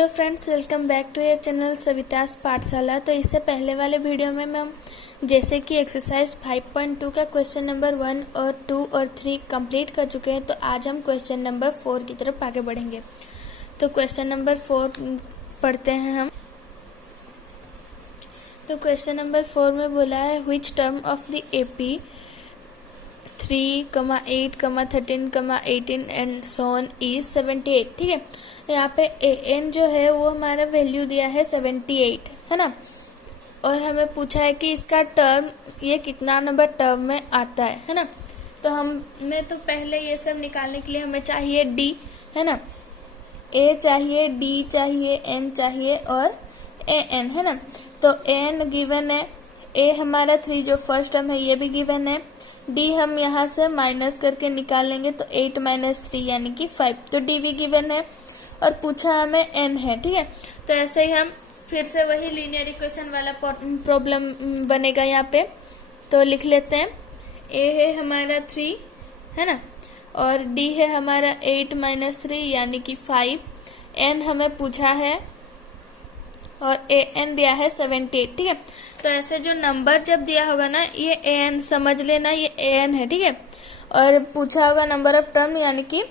Hello friends, welcome back to your channel Savita's Pathshala. तो इससे पहले वाले वीडियो में हम जैसे कि एक्सरसाइज 5.2 का क्वेश्चन नंबर 1 और 2 और 3 कंप्लीट कर चुके हैं। तो आज हम क्वेश्चन नंबर 4 की तरफ आगे बढ़ेंगे। तो क्वेश्चन नंबर 4 पढ़ते हैं हम। तो क्वेश्चन नंबर 4 में बोला है which term of the AP 3, 8, 13, 18 and so on is 78। ठीक है, यहाँ पे एन जो है वो हमारा वैल्यू दिया है 78, है ना। और हमें पूछा है कि इसका टर्म ये कितना नंबर टर्म में आता है ना। तो हमें तो पहले ये सब निकालने के लिए हमें चाहिए डी, है ना। ए चाहिए, डी चाहिए, एन चाहिए और ए एन, है ना। तो एन गिवन है, ए हमारा 3 जो फर्स्ट टर्म है ये भी गिवन है, डी हम यहाँ से माइनस करके निकालेंगे तो 8 - 3 यानी कि 5। तो डी भी गिवन है और पूछा हमें एन है। ठीक है, तो ऐसे ही हम फिर से वही लीनियर इक्वेशन वाला प्रॉब्लम बनेगा यहाँ पे। तो लिख लेते हैं, ए है हमारा 3, है ना, और डी है हमारा 8 - 3 यानी कि 5। एन हमें पूछा है और ए एन दिया है 78। ठीक है, तो ऐसे जो नंबर जब दिया होगा ना, ये ए एन समझ लेना, ये ए एन है। ठीक है, और पूछा होगा नंबर ऑफ टर्म यानी कि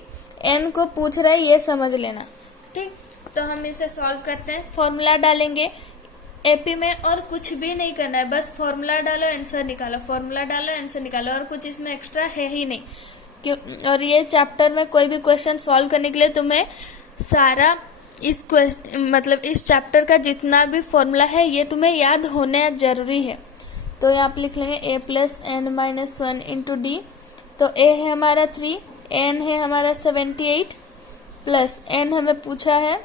एन को पूछ रहा है, ये समझ लेना। ठीक, तो हम इसे सॉल्व करते हैं। फॉर्मूला डालेंगे एपी में और कुछ भी नहीं करना है, बस फॉर्मूला डालो आंसर निकालो, फॉर्मूला डालो आंसर निकालो, और कुछ इसमें एक्स्ट्रा है ही नहीं। क्यों? और ये चैप्टर में कोई भी क्वेश्चन सॉल्व करने के लिए तुम्हें सारा इस चैप्टर का जितना भी फॉर्मूला है ये तुम्हें याद होना जरूरी है। तो यहाँ पे लिख लेंगे a + n - 1 इंटू डी। तो a है हमारा 3, n है हमारा 78 प्लस n हमें पूछा है,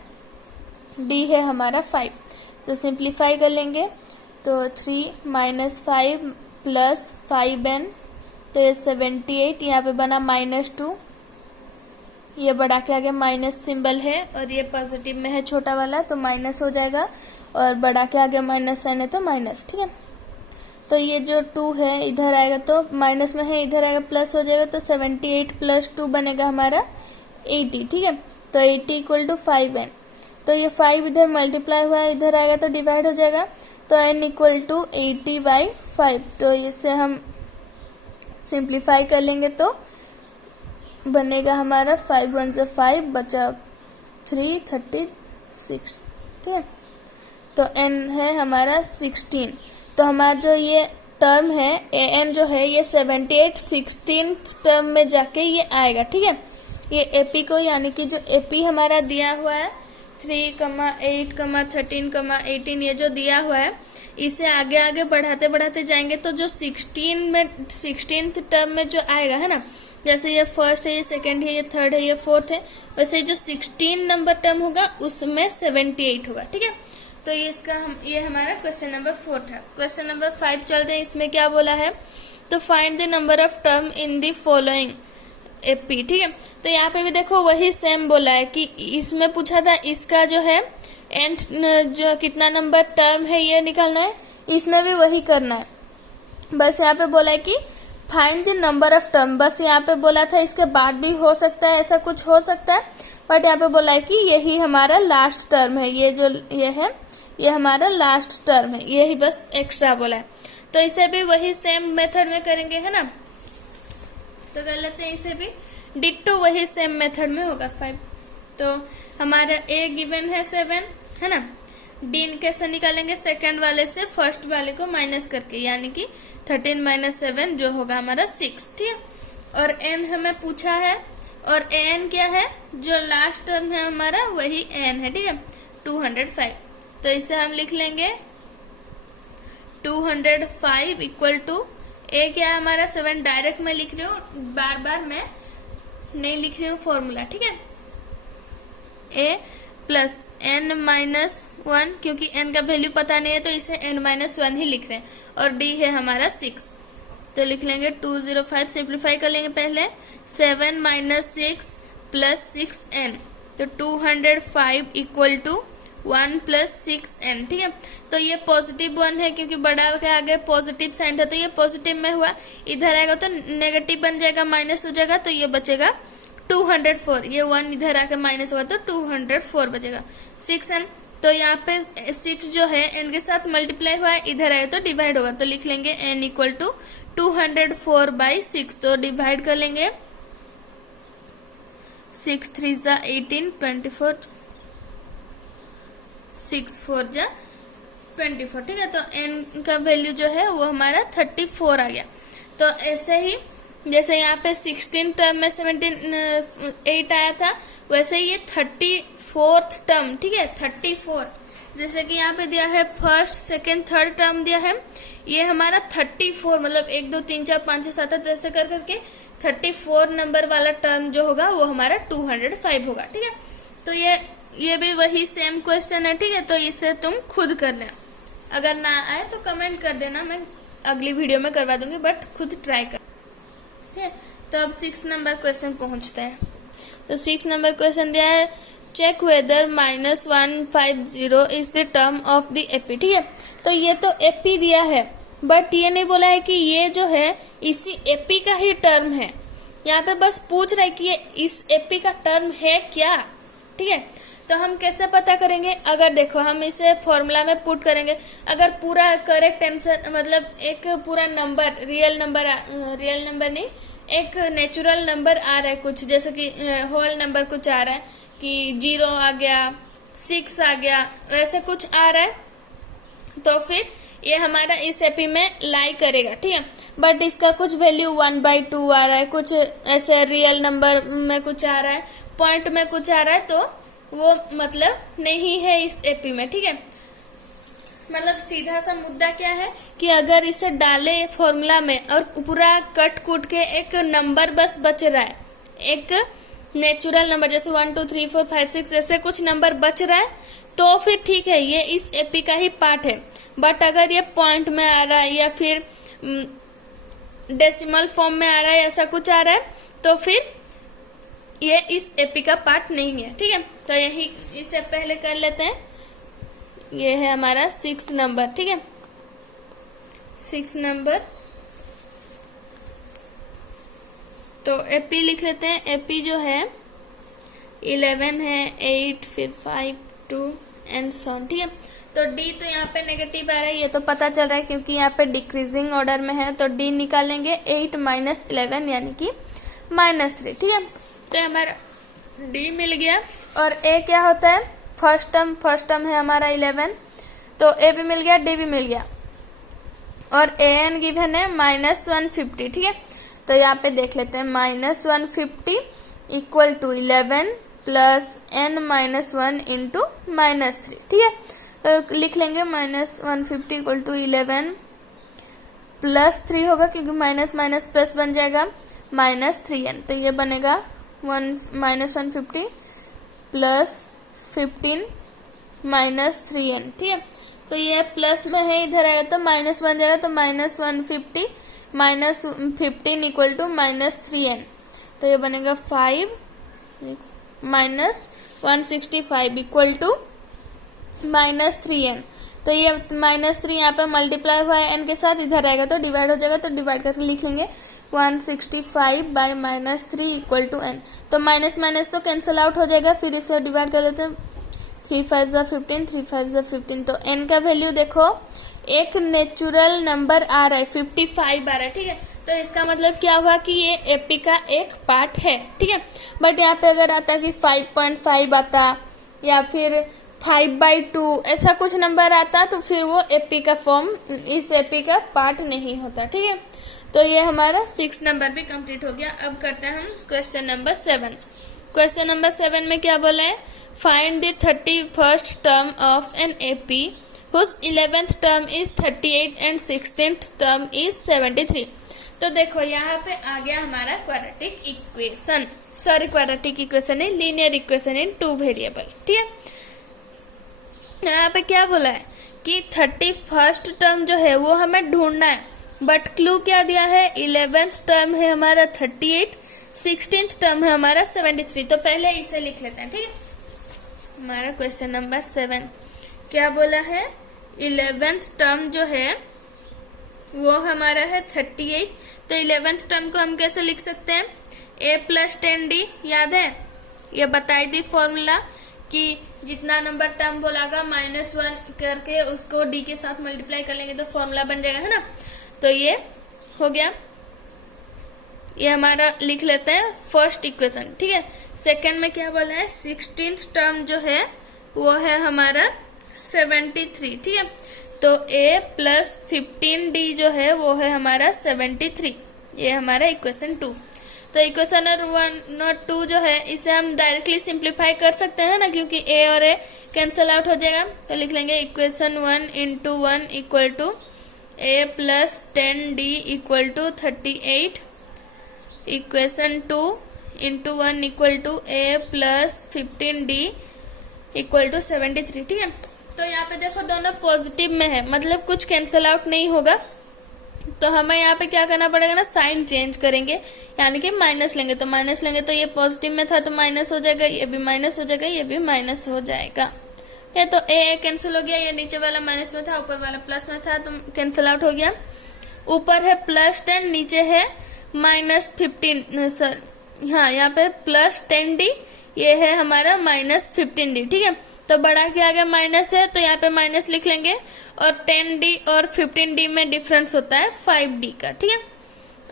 d है हमारा 5। तो सिंप्लीफाई कर लेंगे तो 3 - 5 + 5n, तो ये 78, यहाँ पे बना -2, ये बढ़ा के आगे माइनस सिंबल है और ये पॉजिटिव में है छोटा वाला तो माइनस हो जाएगा, और बढ़ा के आगे -n है तो माइनस। ठीक है, तो ये जो 2 है इधर आएगा तो माइनस में है, इधर आएगा प्लस हो जाएगा, तो 78 + 2 बनेगा हमारा 80। ठीक है, तो 80 = 5n। तो ये 5 इधर मल्टीप्लाई हुआ है, इधर आएगा तो डिवाइड हो जाएगा, तो n = 80/5। तो इसे हम सिंप्लीफाई कर लेंगे तो बनेगा हमारा 5 × 1 = 5, बचा 3 36। ठीक है, तो n है हमारा 16। तो हमारा जो ये टर्म है ए एन जो है ये 78 16 टर्म में जाके ये आएगा। ठीक है, ये एपी को यानी कि जो एपी हमारा दिया हुआ है 3, 8, 13, 18 ये जो दिया हुआ है, इसे आगे आगे बढ़ाते बढ़ाते जाएंगे तो जो 16th टर्म में जो आएगा, है ना, जैसे ये फर्स्ट है, ये सेकंड है, ये थर्ड है, ये फोर्थ है, वैसे जो 16 नंबर टर्म होगा उसमें 78 होगा। ठीक है, तो ये हमारा क्वेश्चन नंबर 4 था। क्वेश्चन नंबर 5 चलते हैं। इसमें क्या बोला है, तो find the number of term in the following AP. ठीक है, तो यहाँ पे भी देखो वही सेम बोला है कि इसमें पूछा था इसका जो है एंड जो कितना नंबर टर्म है ये निकालना है, इसमें भी वही करना है। बस यहाँ पे बोला है कि find the number of term, बस यहाँ पे बोला था, इसके बाद भी हो सकता है, ऐसा कुछ हो सकता है, बट यहाँ पे बोला है कि यही हमारा लास्ट टर्म है, ये जो ये है ये हमारा लास्ट टर्म है, यही बस एक्स्ट्रा बोला है। तो इसे भी वही सेम मेथड में करेंगे, है ना। तो कर लेते हैं इसे भी, डिट्टो वही सेम मेथड में होगा 5। तो हमारा ए गिवन है 7, है ना। डी कैसे निकालेंगे, सेकंड वाले से फर्स्ट वाले को माइनस करके, यानी कि 13 - 7 जो होगा हमारा 6। ठीक है, और एन हमें पूछा है और एन क्या है, जो लास्ट टर्म है हमारा वही एन है। ठीक है, 205। तो इसे हम लिख लेंगे 205 = ए क्या है हमारा 7, डायरेक्ट मैं लिख रही हूँ, बार बार मैं नहीं लिख रही हूँ फॉर्मूला। ठीक है, ए + n - 1, क्योंकि n का वैल्यू पता नहीं है तो इसे n - 1 ही लिख रहे हैं, और d है हमारा 6। तो लिख लेंगे 205, सिंप्लीफाई कर लेंगे पहले, 7 - 6 + 6n, तो 205 = 1 + 6n। ठीक है, तो ये पॉजिटिव 1 है क्योंकि बड़ा के आगे पॉजिटिव साइन था, तो ये पॉजिटिव में हुआ, इधर आएगा तो नेगेटिव बन जाएगा, माइनस हो जाएगा, तो ये बचेगा 204, ये 1 इधर आकर माइनस हुआ तो 204 बचेगा। 6n, तो यहाँ पे 6 जो है n के साथ मल्टीप्लाई हुआ है, इधर आए तो डिवाइड होगा, तो लिख लेंगे n इक्वल टू 204/6, तो डिवाइड कर लेंगे। 6 3 जा 18, 24, 6 4 जा 24, ठीक है। तो n का वैल्यू जो है वो हमारा 34 आ गया। तो ऐसे ही जैसे यहाँ पे 16 टर्म में 8 आया था, वैसे ही ये 34th टर्म, ठीक है, 34, जैसे कि यहाँ पे दिया है फर्स्ट सेकंड थर्ड टर्म दिया है, ये हमारा 34, मतलब 1 2 3 4 5 6 7 8 ऐसे कर करके 34 नंबर वाला टर्म जो होगा वो हमारा 205 होगा, ठीक है। तो ये भी वही सेम क्वेश्चन है, ठीक है। तो इसे तुम खुद कर लेना, अगर ना आए तो कमेंट कर देना, मैं अगली वीडियो में करवा दूंगी, बट खुद ट्राई कर, ठीक है। तो अब 6 नंबर क्वेश्चन पहुंचते हैं। तो 6 नंबर क्वेश्चन दिया है, check whether -150 is the term of the AP, ठीक है। तो ये तो एपी दिया है, बट ये नहीं बोला है कि ये जो है इसी एपी का ही टर्म है। यहाँ पे बस पूछ रहा है कि ये इस एपी का टर्म है क्या, ठीक है। तो हम कैसे पता करेंगे, अगर देखो हम इसे फॉर्मूला में पुट करेंगे, अगर पूरा करेक्ट आंसर, मतलब एक पूरा नंबर रियल नंबर नहीं, एक नेचुरल नंबर आ रहा है कुछ, जैसे कि होल नंबर कुछ आ रहा है कि 0 आ गया, 6 आ गया, ऐसे कुछ आ रहा है, तो फिर ये हमारा इस एपी में लाई करेगा, ठीक है। बट इसका कुछ वैल्यू 1/2 आ रहा है, कुछ ऐसे रियल नंबर में कुछ आ रहा है, पॉइंट में कुछ आ रहा है, तो वो मतलब नहीं है इस एपी में, ठीक है। मतलब सीधा सा मुद्दा क्या है कि अगर इसे डाले फॉर्मूला में और पूरा कट कूट के एक नंबर बस बच रहा है, एक नेचुरल नंबर जैसे 1 2 3 4 5 6 ऐसे कुछ नंबर बच रहा है, तो फिर ठीक है, ये इस एपी का ही पार्ट है। बट अगर ये पॉइंट में आ रहा है या फिर डेसिमल फॉर्म में आ रहा है, ऐसा कुछ आ रहा है, तो फिर ये इस एपी का पार्ट नहीं है, ठीक है। तो यही इसे पहले कर लेते हैं, ये है हमारा 6 नंबर, ठीक है। 6 नंबर, तो एपी लिख लेते हैं। एपी जो है 11 है, 8, फिर 5 2 एंड सो, ठीक है। तो डी तो यहाँ पे नेगेटिव आ रहा है, ये तो पता चल रहा है क्योंकि यहाँ पे डिक्रीजिंग ऑर्डर में है, तो डी निकालेंगे 8 - 11 यानी कि -3, ठीक है। तो हमारा डी मिल गया। और ए क्या होता है, फर्स्ट टर्म है हमारा 11, तो ए भी मिल गया, डी भी मिल गया। और ए एन गिवन है -150, ठीक है। तो यहाँ पे देख लेते हैं, -150 equal to 11 plus n - 1 into -3, ठीक है। तो लिख लेंगे -150 इक्वल टू 11 प्लस 3 होगा क्योंकि माइनस माइनस प्लस बन जाएगा, -3n, तो ये बनेगा -150 प्लस 15 -3n, ठीक है। तो ये प्लस में है, इधर आएगा तो माइनस बन जाएगा, तो -150 -15 इक्वल टू -3n, तो ये बनेगा 5 6 -165 इक्वल टू -3n। तो ये -3 यहाँ पे मल्टीप्लाई हुआ है n के साथ, इधर आएगा तो डिवाइड हो जाएगा, तो डिवाइड करके लिख लेंगे 165/-3 इक्वल टू n। तो माइनस माइनस तो कैंसिल आउट हो जाएगा, फिर इसे डिवाइड कर लेते हैं, 3 5 जा 15, 3 5 जा 15। तो n का वैल्यू देखो, एक नेचुरल नंबर आ रहा है 55 आ रहा है, ठीक है। तो इसका मतलब क्या हुआ कि ये एपी का एक पार्ट है, ठीक है। बट यहाँ पे अगर आता कि 5.5 आता या फिर 5/2 ऐसा कुछ नंबर आता, तो फिर वो एपी का फॉर्म, इस एपी का पार्ट नहीं होता, ठीक है। तो ये हमारा 6 नंबर भी कंप्लीट हो गया। अब करते हैं हम क्वेश्चन नंबर 7। क्वेश्चन नंबर 7 में क्या बोला है, find the 31st term of an AP whose 11th term is 38 and 16th term is 73। तो देखो यहाँ पे आ गया हमारा क्वाड्रेटिक इक्वेशन, क्वाड्रेटिक इक्वेशन है, लीनियर इक्वेशन इन 2 वेरिएबल, ठीक है। यहाँ पे क्या बोला है कि 31st टर्म जो है वो हमें ढूंढना है, बट क्लू क्या दिया है, 11th टर्म है हमारा 38, 16th टर्म है हमारा 73। तो पहले इसे लिख लेते हैं, ठीक है। हमारा क्वेश्चन नंबर 7 क्या बोला है, 11th टर्म जो है वो हमारा है 38। तो 11th टर्म को हम कैसे लिख सकते हैं, a प्लस 10d याद है, ये बताई थी फॉर्मूला कि जितना नंबर टर्म बोलागा -1 करके उसको d के साथ मल्टीप्लाई कर लेंगे तो फॉर्मूला बन जाएगा, है ना। तो ये हो गया, ये हमारा लिख लेते हैं फर्स्ट इक्वेशन, ठीक है। सेकंड में क्या बोला है, 16th टर्म जो है वो है हमारा 73, ठीक है। तो a प्लस 15d जो है वो है हमारा 73, ये हमारा इक्वेशन 2। तो इक्वेशन 1 और 2 जो है इसे हम डायरेक्टली सिंप्लीफाई कर सकते हैं ना, क्योंकि a और a कैंसिल आउट हो जाएगा। तो लिख लेंगे equation 1 into 1 equal to a plus 10d equal to 38, equation 2 into 1 equal to a plus 15d equal to 73, ठीक है। तो यहाँ पे देखो दोनों पॉजिटिव में है, मतलब कुछ कैंसिल आउट नहीं होगा। तो हमें यहाँ पे क्या करना पड़ेगा ना, साइन चेंज करेंगे, यानी कि माइनस लेंगे। तो माइनस लेंगे तो ये पॉजिटिव में था तो माइनस हो जाएगा, ये भी माइनस हो जाएगा, ये भी माइनस हो जाएगा। ये तो ए कैंसिल हो गया, ये नीचे वाला माइनस में था, ऊपर वाला प्लस में था, तो कैंसिल आउट हो गया। ऊपर है +10, नीचे है -15, हाँ यहाँ पे +10d, ये है हमारा -15d, ठीक है। तो बड़ा क्या आ गया, माइनस है तो यहाँ पे माइनस लिख लेंगे, और 10d और 15d में डिफरेंस होता है 5d का, ठीक है।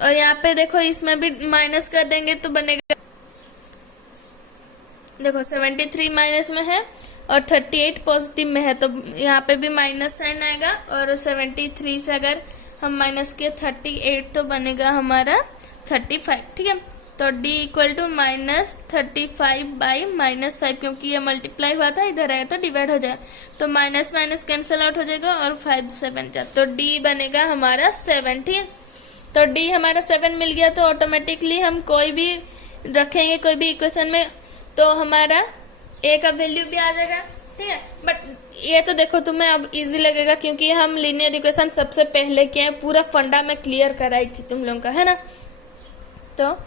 और यहाँ पे देखो इसमें भी माइनस कर देंगे तो बनेगा, देखो 73 माइनस में है और 38 पॉजिटिव में है, तो यहाँ पे भी माइनस साइन आएगा। और 73 से अगर हम माइनस के 38 तो बनेगा हमारा 35, ठीक है। तो d इक्वल टू -35 बाई -5, क्योंकि ये मल्टीप्लाई हुआ था, इधर आया तो डिवाइड हो जाएगा, तो माइनस माइनस कैंसिल आउट हो जाएगा और 5 7 जा, तो d बनेगा हमारा 7, ठीक है। तो d हमारा 7 मिल गया, तो ऑटोमेटिकली हम कोई भी रखेंगे कोई भी इक्वेशन में तो हमारा a का वैल्यू भी आ जाएगा, ठीक है। बट ये तो देखो तुम्हें अब इजी लगेगा, क्योंकि हम लीनियर इक्वेशन सबसे पहले किए हैं, पूरा फंडा में क्लियर कराई थी तुम लोगों का, है ना। तो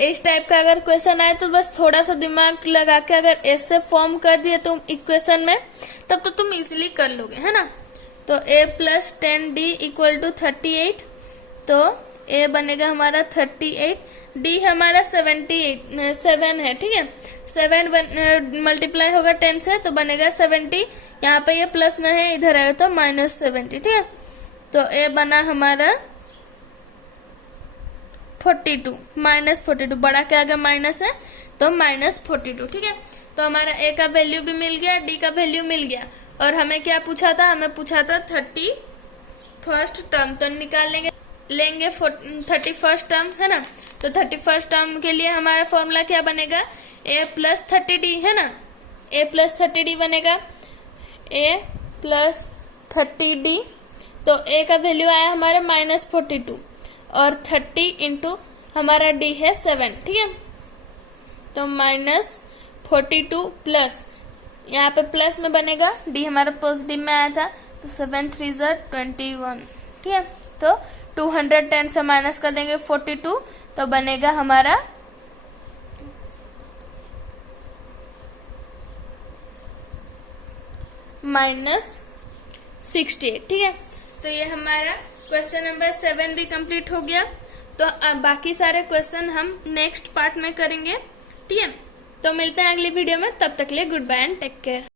इस टाइप का अगर क्वेश्चन आए तो बस थोड़ा सा दिमाग लगा के अगर ऐसे फॉर्म कर दिए तुम इक्वेशन में, तब तो तुम इजीली कर लोगे, है ना। तो a plus 10d equal to 38, तो a बनेगा हमारा 38, d हमारा 7 है, ठीक है। 7 मल्टीप्लाई होगा 10 से तो बनेगा 70, यहाँ पे ये प्लस में है, इधर आएगा तो -70, ठीक है। तो a बना हमारा 42, -42, बड़ा क्या आ गया माइनस है तो -42, ठीक है। तो हमारा a का वैल्यू भी मिल गया, d का वैल्यू मिल गया, और हमें क्या पूछा था, हमें पूछा था 31st टर्म, तो निकाल लेंगे 31st टर्म, है ना। तो 31st टर्म के लिए हमारा फॉर्मूला क्या बनेगा, a प्लस 30d, है ना। a प्लस 30d बनेगा, a प्लस 30d, तो a का वैल्यू आया हमारा -42, और 30 इंटू हमारा d है 7, ठीक है। तो -42 प्लस, यहाँ पे प्लस में बनेगा, d हमारा पॉजिटिव में आया था, तो 7 3 21, ठीक है। तो 210 से माइनस कर देंगे 42, तो बनेगा हमारा -68, ठीक है। तो ये हमारा क्वेश्चन नंबर 7 भी कंप्लीट हो गया। तो अब बाकी सारे क्वेश्चन हम नेक्स्ट पार्ट में करेंगे, ठीक है। तो मिलते हैं अगली वीडियो में, तब तक के लिए goodbye and take care.